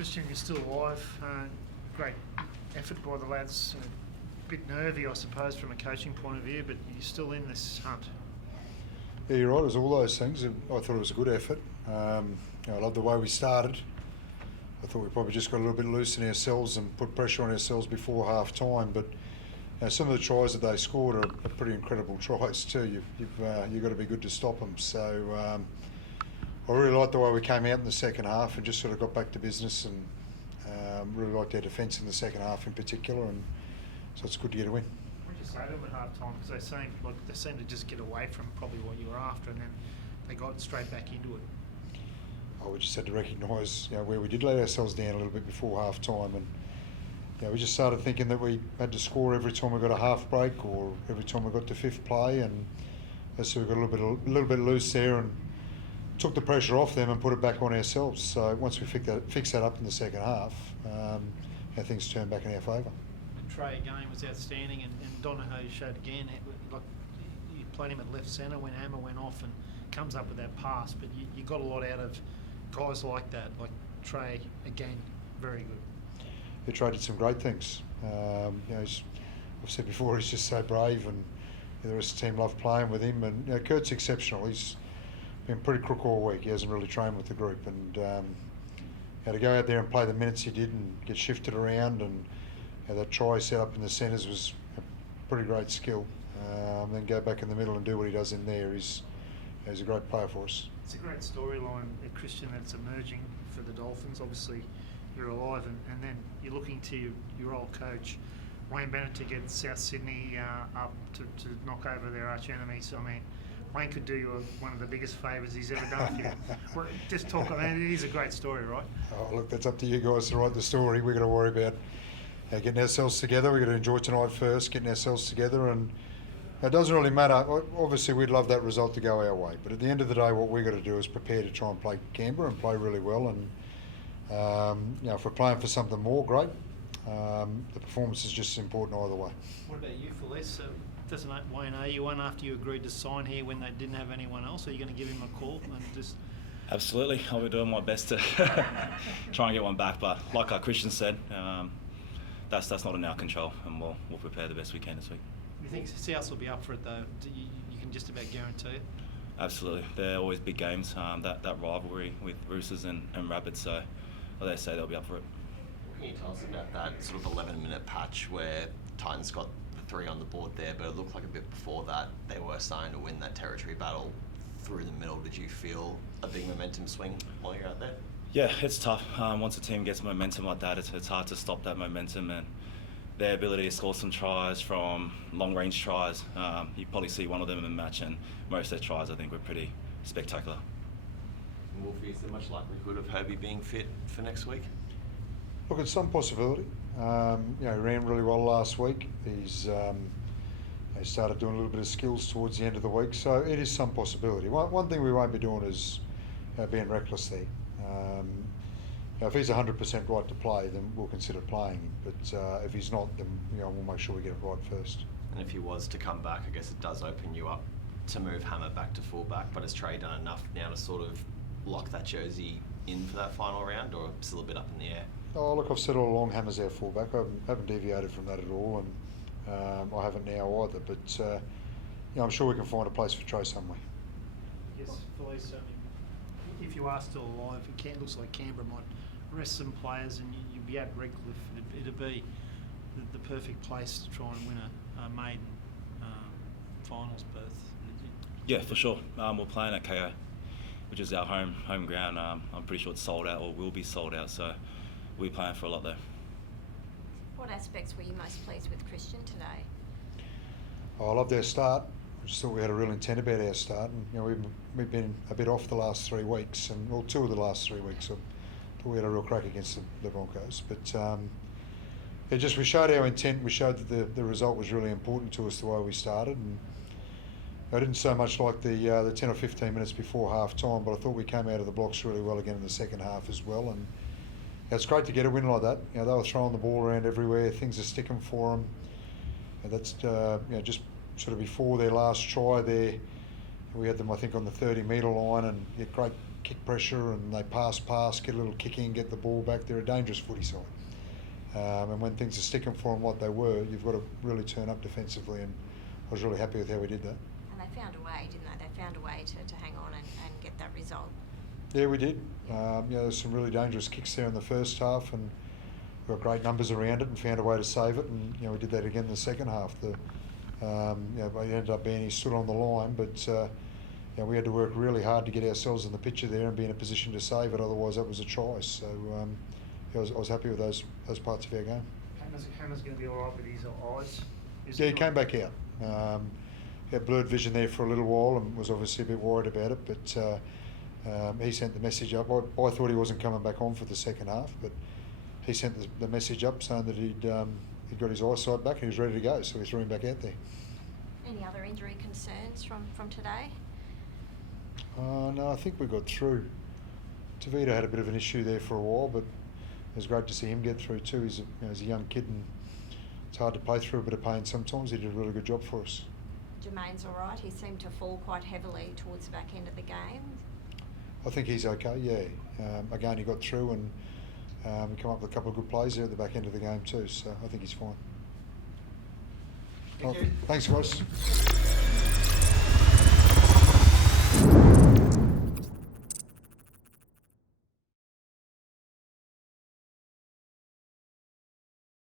Christian, you're still alive. Great effort by the lads. A bit nervy, I suppose, from a coaching point of view, but you're still in this hunt. Yeah, you're right. It was all those things. I thought it was a good effort. I love the way we started. I thought we probably just got a little bit loose in ourselves and put pressure on ourselves before half time. But some of the tries that they scored are pretty incredible tries too. You've got to be good to stop them. So I really liked the way we came out in the second half and just sort of got back to business, and really liked our defence in the second half in particular. And so it's good to get a win. What did you say to them at half time? Because they seemed to just get away from probably what you were after, and then they got straight back into it. We just had to recognise where we did let ourselves down a little bit before half time, and we just started thinking that we had to score every time we got a half break or every time we got to fifth play, and so we got a little bit loose there and took the pressure off them and put it back on ourselves. So once we fixed that up in the second half, things turned back in our favour. The Trey again was outstanding, and Donohoe showed again. You played him at left centre when Hammer went off and comes up with that pass, but you got a lot out of guys like that, like Trey, again, very good. He Trey did some great things. I've said before, he's just so brave, and the rest of the team love playing with him. And Kurt's exceptional. He's been pretty crook all week. He hasn't really trained with the group, and to go out there and play the minutes he did and get shifted around, and that try set up in the centres was a pretty great skill. Then go back in the middle and do what he does in there. He's a great player for us. It's a great storyline, Christian, that's emerging for the Dolphins. Obviously, you're alive, and then you're looking to your old coach, Wayne Bennett, to get South Sydney up to knock over their arch enemies. I mean, Wayne could do you one of the biggest favours he's ever done for you. Well, just talk. I mean, it is a great story, right? Oh, look, that's up to you guys to write the story. We've got to worry about getting ourselves together. We've got to enjoy tonight first, getting ourselves together, and it doesn't really matter. Obviously, we'd love that result to go our way, but at the end of the day, what we've got to do is prepare to try and play Canberra and play really well. And if we're playing for something more, great. The performance is just as important either way. What about you, Felice? Doesn't Wayne owe you one after you agreed to sign here when they didn't have anyone else? Are you going to give him a call and just? Absolutely, I'll be doing my best to try and get one back. But like Christian said, that's not in our control, and we'll prepare the best we can this week. You think South will be up for it though? You can just about guarantee it? Absolutely, they're always big games. That rivalry with Roosters and Rabbits, so they say they'll be up for it. What can you tell us about that sort of 11-minute patch where Titans got the 3 on the board there, but it looked like a bit before that they were starting to win that territory battle through the middle? Did you feel a big momentum swing while you're out there? Yeah, it's tough. Once a team gets momentum like that, it's hard to stop that momentum, and their ability to score some tries from long-range tries. You probably see one of them in the match, and most of their tries, I think, were pretty spectacular. Wolfie, is there much likelihood of Herbie being fit for next week? Look, it's some possibility. He ran really well last week. He's started doing a little bit of skills towards the end of the week, so it is some possibility. One thing we won't be doing is being reckless there. If he's 100% right to play, then we'll consider playing him. But if he's not, then we'll make sure we get it right first. And if he was to come back, I guess it does open you up to move Hammer back to fullback. But has Trey done enough now to sort of lock that jersey in for that final round, or still a bit up in the air? Oh, look, I've said all along Hammer's our fullback. I haven't deviated from that at all, and I haven't now either. But I'm sure we can find a place for Trey somewhere. Yes, Felice. If you are still alive, it looks like Canberra might rest some players, and you'd be at Redcliffe. It'd be the perfect place to try and win a maiden finals berth. Yeah, for sure. We're playing at KO, which is our home ground. I'm pretty sure it's sold out, or will be sold out, so we're playing for a lot there. What aspects were you most pleased with Christian today? I loved our start. I just thought we had a real intent about our start, and we've been a bit off the last 3 weeks, and 2 of the last 3 weeks. So I thought we had a real crack against the Broncos, but we showed our intent. We showed that the result was really important to us the way we started, and I didn't so much like the 10 or 15 minutes before half time, but I thought we came out of the blocks really well again in the second half as well, and it's great to get a win like that. They were throwing the ball around everywhere. Things are sticking for them, and that's just sort of before their last try there. We had them, I think, on the 30-metre line, and great kick pressure and they pass, get a little kick in, get the ball back. They're a dangerous footy side. And when things are sticking for them what they were, you've got to really turn up defensively, and I was really happy with how we did that. And they found a way, didn't they? They found a way to hang on and get that result. Yeah, we did. There's some really dangerous kicks there in the first half, and we got great numbers around it and found a way to save it. And we did that again in the second half. It ended up being he stood on the line, but we had to work really hard to get ourselves in the picture there and be in a position to save it. Otherwise, that was a try. So I was happy with those parts of our game. Hammer's going to be all right with his eyes. Yeah, he came back out. He had blurred vision there for a little while and was obviously a bit worried about it, but he sent the message up. I thought he wasn't coming back on for the second half, but he sent the message up saying that he'd got his eyesight back and he was ready to go, so we threw him back out there. Any other injury concerns from today? No, I think we got through. Tavita had a bit of an issue there for a while, but it was great to see him get through too. He's a young kid and it's hard to play through a bit of pain sometimes. He did a really good job for us. Jermaine's all right. He seemed to fall quite heavily towards the back end of the game. I think he's okay, yeah. Again, he got through and come up with a couple of good plays there at the back end of the game too, so I think he's fine. Thank you. Thanks, guys.